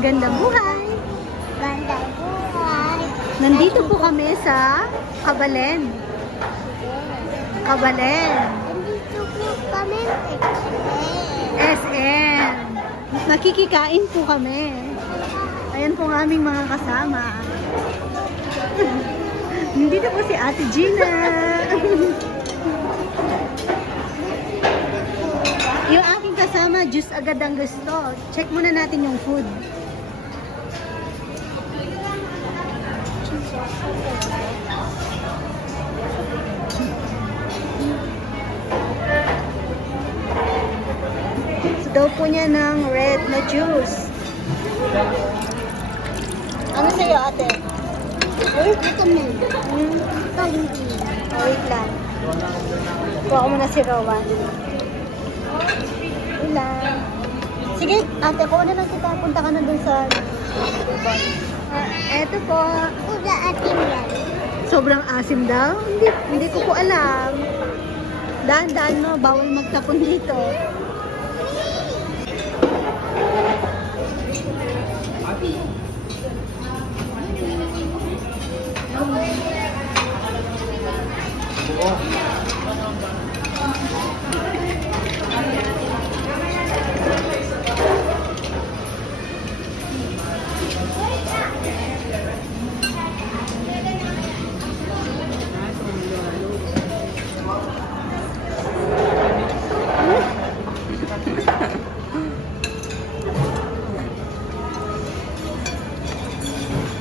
Gandang buhay! Gandang buhay! Nandito po kami sa Kabalen. Kabalen. Nandito po kami sa SM. Nakikikain po kami. Ayan po ang aming mga kasama. Nandito po si Ate Gina. Yung aking kasama, juice agad ang gusto. Check muna natin yung food. Gusto daw po niya ng red na juice. Ano sa'yo, ate? vitamin. Wait lang. Kuha ko muna si Rowan. Wait lang. Sige, ate, kuha na lang kita. Punta ka na dun sa... eto po. Uda atin yan. Sobrang asim daw? Hindi ko po alam. Daan-daan mo, bawal magtapon dito.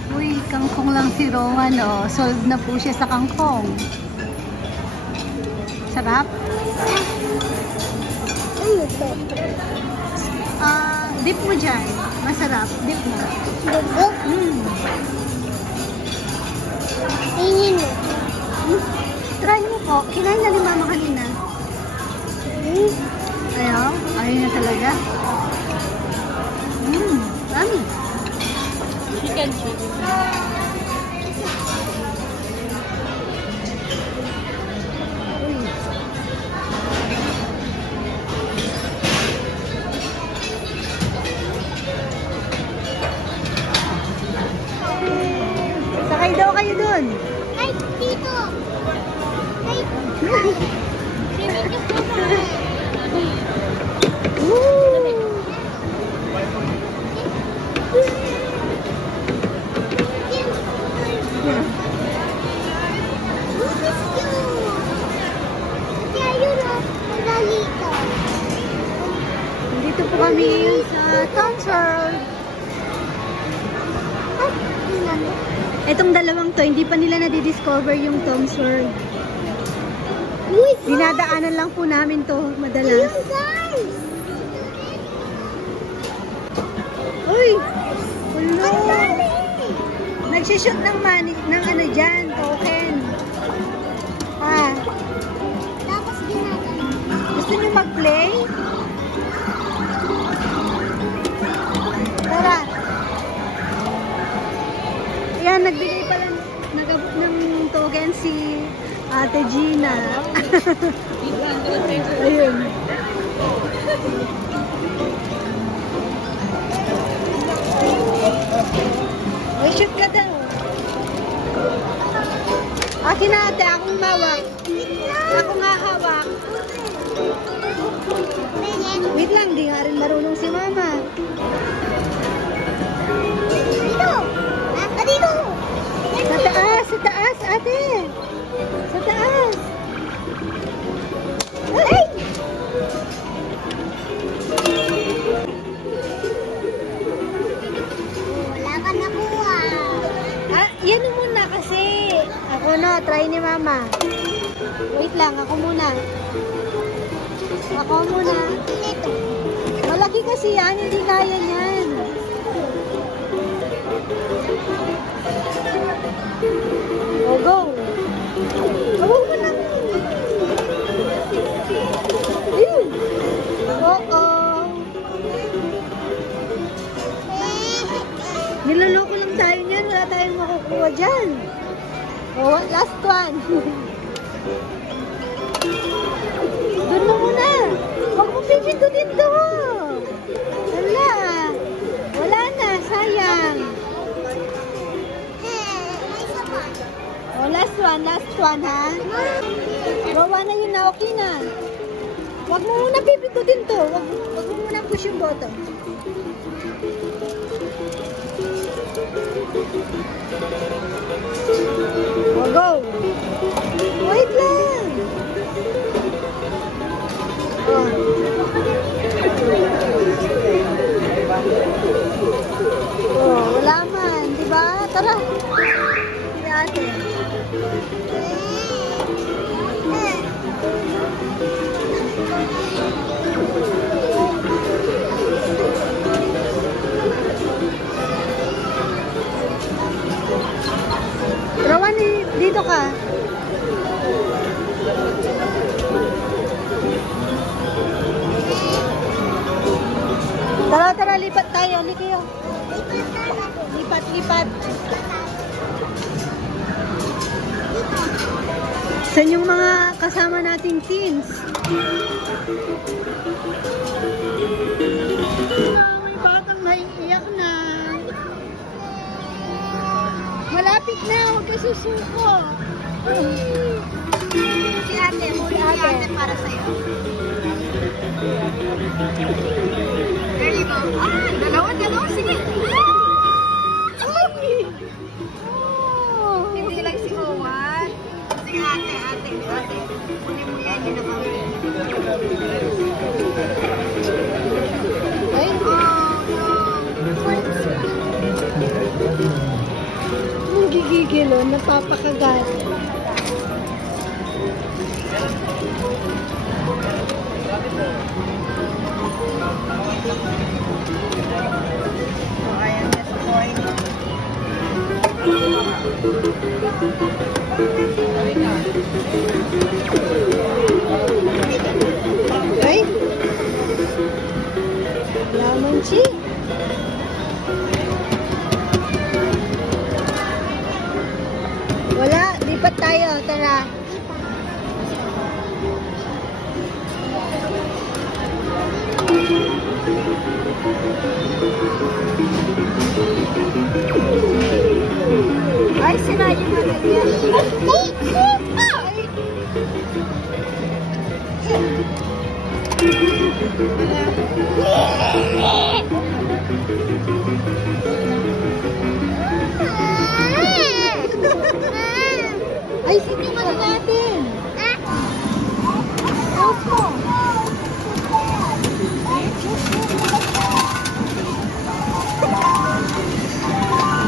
Uy, kangkong lang si Rowan, oh. Sold na po siya sa kangkong. Sarap? Ano ito? Dip mo dyan. Masarap. Dip mo. Dugo? Tingin mo. Try mo po. Kinain na ni Mama kanina. Ayaw? Ayaw na talaga. Dami. Chicken chili. Sakay daw kayo dun. Ay, dito. Ay, Dito po kami sa Thompson. Etong dalawang to, hindi pa nila nadidiscover yung Tom's World. Dinadaanan lang po namin to madalas. Uy! Hello! Nagsishoot ng money, ng ano dyan, token. Tapos ginagawa. Gusto niyo mag-play? Tara! Yan, nagbigay pala, nag-abot ng token si Ate Gina. Ayun. May shoot ka daw. Akin na ate, akong mawak. Ako nga hawak. Wait lang, di nga rin marunong si Mama. Dito! Dito! Sa taas, ate. Sa taas. Ay! Wala ka nakuha. Yan muna kasi. Ako na, try ni Mama. Wait lang, ako muna. Ako muna. Dito. Malaki kasi yan, hindi kaya niyan. Go! Huwag mo na. Niloloko lang tayo niyan, wala tayong makukuha dyan. Last one. Doon mo muna. Huwag mo pindutin doon. Wala. Wala na. last one ha. Wawa na yun na, okay na. Huwag mo muna pipindutin to. Huwag mo muna push yung button. Oh, go! Wait lang! Oh. Oh, wala man, di ba? Tara! Sige ate. Rawan, dito ka. Tara, tara, lipat tayo. Likayo. Lipat, lipat. Saan yung mga kasama nating teens? May batang naiiyak na. Malapit na, huwag ka susuko. Si ate, si ate para sa'yo. There you go. Dalawa, sige. Ay! Oh. Hindi lang si Owan. Sige ate. Kunin mo yan, yun ang ay? Gigigil o, napapakagat. Ayan na sa point. Ay! Laman si. Wala, lipat tayo, tara. Ay, sinayo na ganyan. Ay, sige mo na natin. Opo.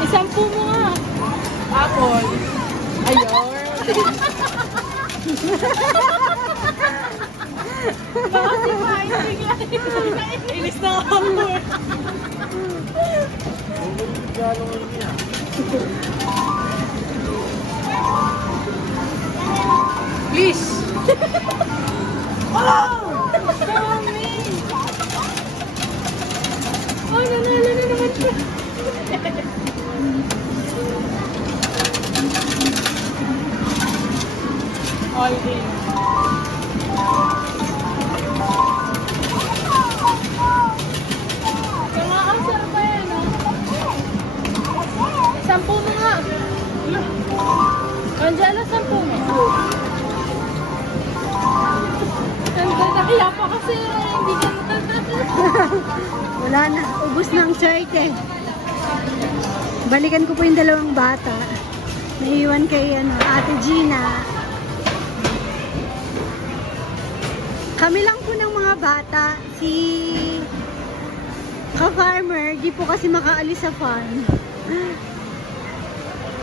Isampu mo nga. Apple. Ayun. Bakit pa? Inis na ako. Please. Oh! Dami! Oh, nanalo na naman siya. All day. Kanga-asar pa yan, no? Sampu mo nga. Angela, sampu mo. Nakiya pa kasi hindi ka wala na, ubos na ang swerte. Balikan ko po yung dalawang bata. Naiwan kay Ate Gina. Kami lang po ng mga bata. Si ka-farmer, di po kasi makaalis sa farm.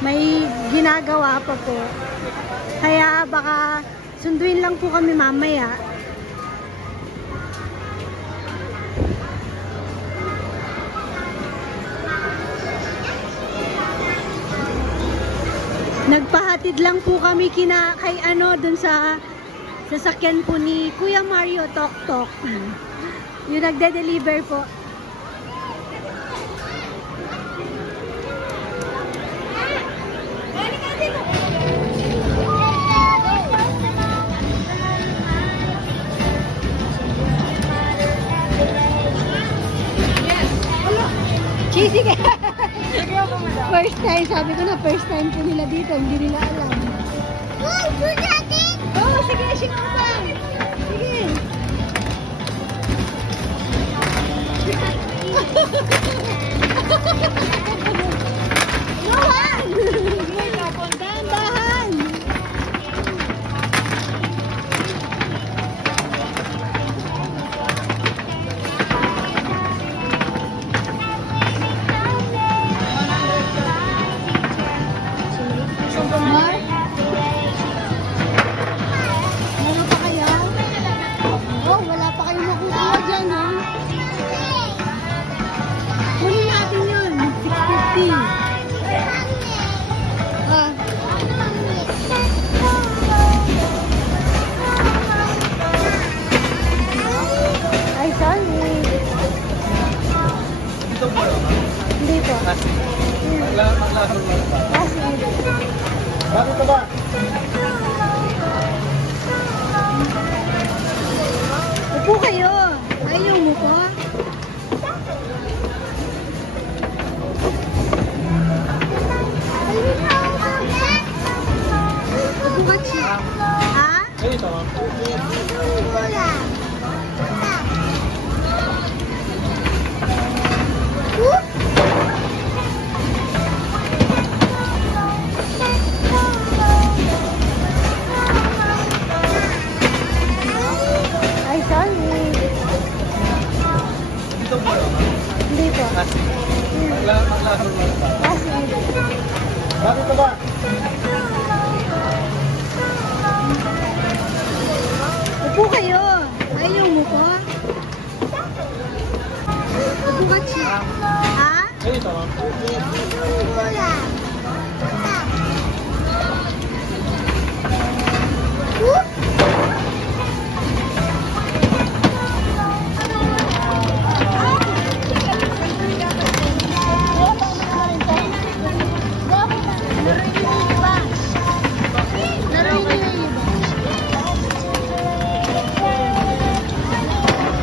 May ginagawa pa po. Kaya baka sunduin lang po kami mamaya. Nagpahatid lang po kami kay dun sa sasakyan po ni Kuya Mario Tok Tok. Yung nagde-deliver po. Cheesy ka! First time, sabi ko na first time po nila dito, hindi nila alam. Uy, sudatin! Oh, sige, singaw pa. Sige. Rowan! Sige, kapon. Dahan-dahan. Mark? Meron pa kaya? Oh, wala pa kayo makukuha dyan, ha? Kunin natin yun. 650. Ah. Ay, sorry. Hindi po. Bakit ka ba? Upo kayo. Ayaw mo po? Upo ka siya. Ha? Dito, ma'am. Ay, sorry. Dito po. Hindi po. Bakit ka ba? Upo kayo. Ayaw mo po? Upo ka siya. Ha? Dito, ma'am.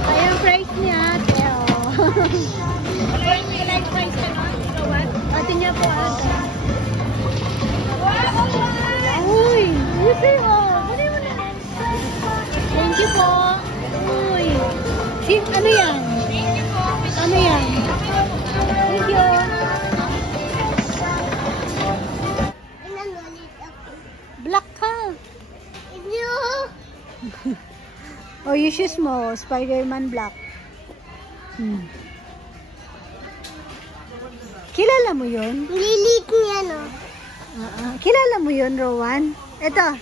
Ayan, price niya, ate. Ate niya po, ate. Uy! Ate, oh! Ano mo na? Thank you po. Uy! Ano yan? Ano yan? Thank you. Black ka. Oh, you shoes mo. Spider-Man black. Kilala mo yun? Lilit niya, no? Kilala mo yun, Rowan? Ito.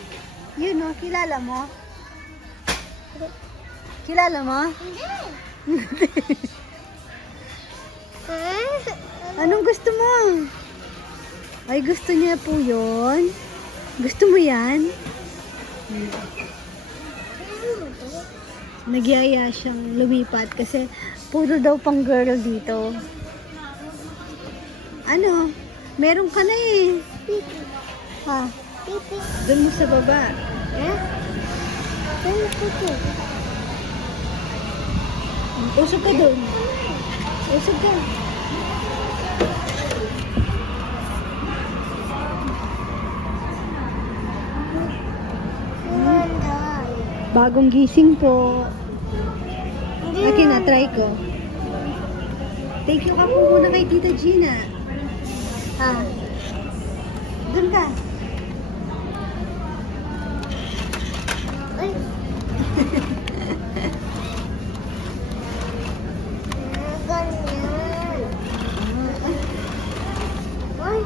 Yun, no? Kilala mo? Kilala mo? Hindi. Anong gusto mo? Ay, gusto niya po yun. Gusto mo yan? Nagyaya siyang lumipat kasi puro daw pang girl dito. Ano? Meron ka na eh. Ha? Doon mo sa baba. Eh? Usog ka doon. Usog ka. Bagong gising po. Okay na, try ko. Thank you ka po muna kay Tita Gina. Ha? Doon ka. Ay. Ganyan. Ay.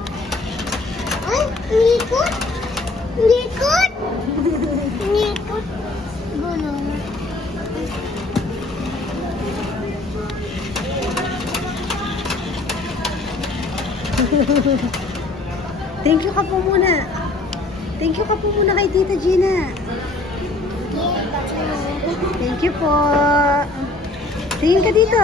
Ay, nikot. Nikot. Nikot. Gano'n. Thank you ka po muna. Thank you ka po muna kay Tita Gina. Thank you po. Tingin ka dito.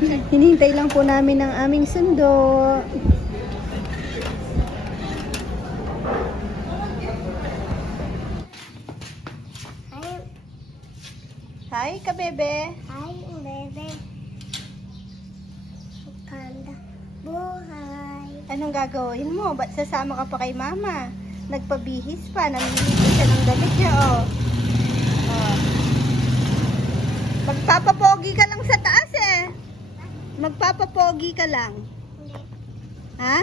Hinihintay lang po namin ang aming sundo. Hi, Hi, kabebe. hi, bebe. Ganda. Buhay. Anong gagawin mo? Ba't sasama ka pa kay mama? Nagpabihis pa. Namimili siya ng damit niya, oh. Oh. Magpapapogi ka lang sa taas, eh. Magpapapogi ka lang. Hindi. Ha?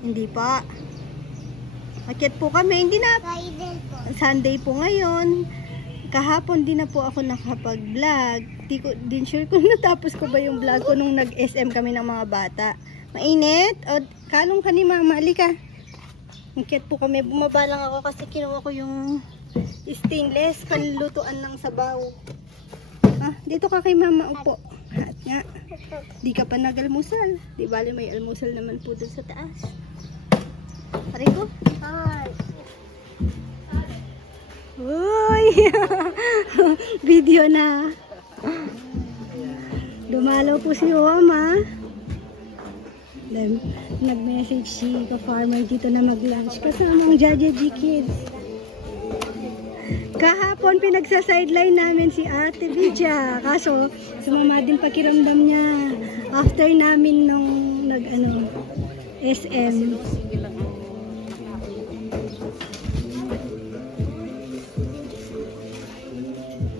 Hindi pa. Akyat po kami. Hindi na. Friday po. Sunday po ngayon. Kahapon din na po ako nakapag-vlog. Di ko din sure kung natapos ko ba yung vlog ko nung nag-SM kami ng mga bata. Mainit? O, kalong ka ni mama. Alika. Akyat po kami. Bumaba lang ako kasi kinuha ko yung stainless panlutuan ng sabaw. Ah, dito ka kay mama. Upo. At nga. Di ka pa nag-almusal. Di bali may almusal naman po dun sa taas. Pare ko. Hi. Uy! Video na. Dumalaw po si mama. Then, nag-message si ka-farmer dito na mag-lunch kasama ang Jaja G Kids. Kahapon pinagsa-sideline namin si Ate Vidya. Kaso, sumama din pakiramdam niya. After namin nung SM.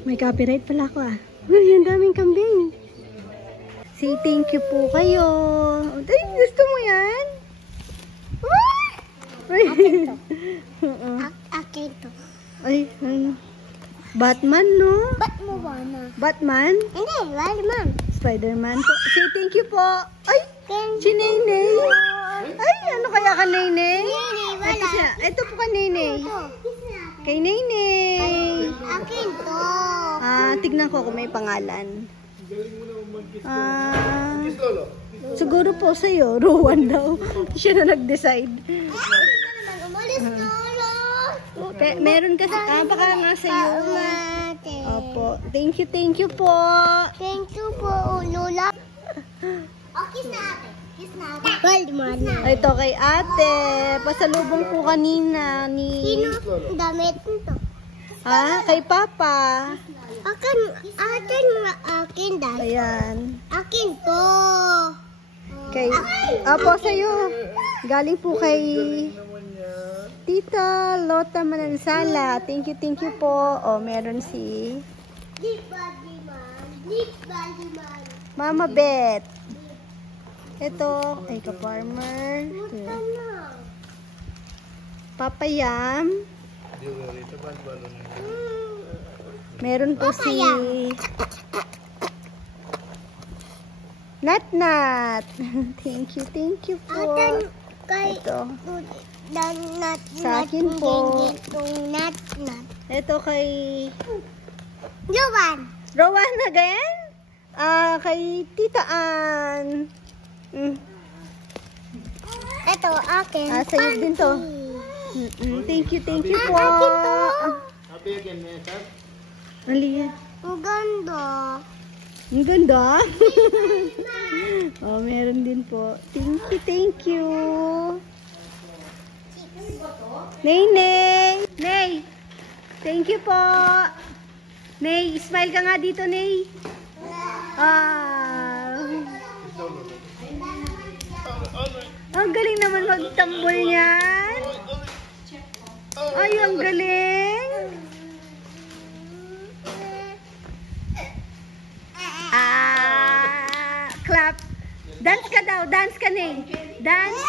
May copyright pala ako, ah. Uy, ang daming kambing. Say thank you po kayo. Ay, gusto mo yan? Ay! Oo. Akin to. Ay, ano? Batman, no? Ba't mo ba na? Batman? Hindi, wala man. Spider-Man po. Say thank you po. Ay, Thank si Nene. Ay, ano kaya ka, Nene? Nene, wala. Ito siya. Ito po ka, Nene. Ito. Kay Nene. Akin to. Ah, tignan ko kung may pangalan. Ah, siguro po sa'yo, Rowan daw. Siya na nag-decide. Umalis na ulo. Meron kasi, baka nga sa'yo. Opo, thank you po. Thank you po, Lola. Kiss na ate. Kiss na ate. Waldman. Ito kay ate. Pasalubong po kanina ni... Sino damit nito? Ah, kay Papa. Akin dahil. Ayan. Akin to. Kay... Apo, sa'yo. Galing po kay... Tita Lota Manansala. Thank you po. O, meron si... Mama Bet. Ito, ay ka-farmer. Papa Yam. Meron po si... Nat. Thank you po. Ito. Sa akin po. Nat. Ito kay... Jovan. again? Kay Tita Ann. Ito, akin. Sa'yo din to. Thank you po. Happy again, Mesa. Mali. Ang ganda. Ang ganda. Oh, meron din po. Thank you. Nay. Thank you po. Nay, smile ka nga dito, Nay. Ang galing naman magtambol niyan. Ay, ang galing. Clap. Dance ka daw. Dance ka, Nay. Dance.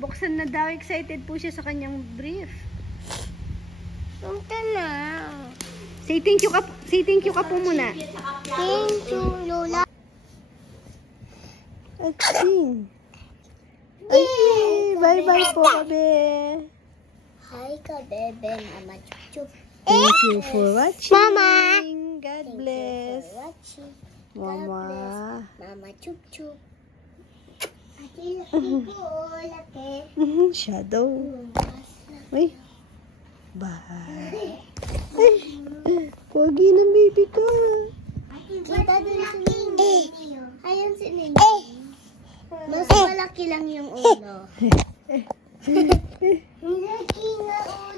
Buksan na daw. Excited po siya sa kanyang brief. Punta na. Say thank you ka po muna. Thank you, Lola. Ay, bye-bye po, kabe. Hi ka, bebe. Mama chup-chup. Thank you for watching. Mama. God bless. Watching. Mama. Mama chup-chup. Laki ko, laki. Shadow. Uy. Bye. Pogi ng baby ko. Kita din si Nini. Ayan si Nini. Mas malaki lang yung ulo. Malaki nga ulo.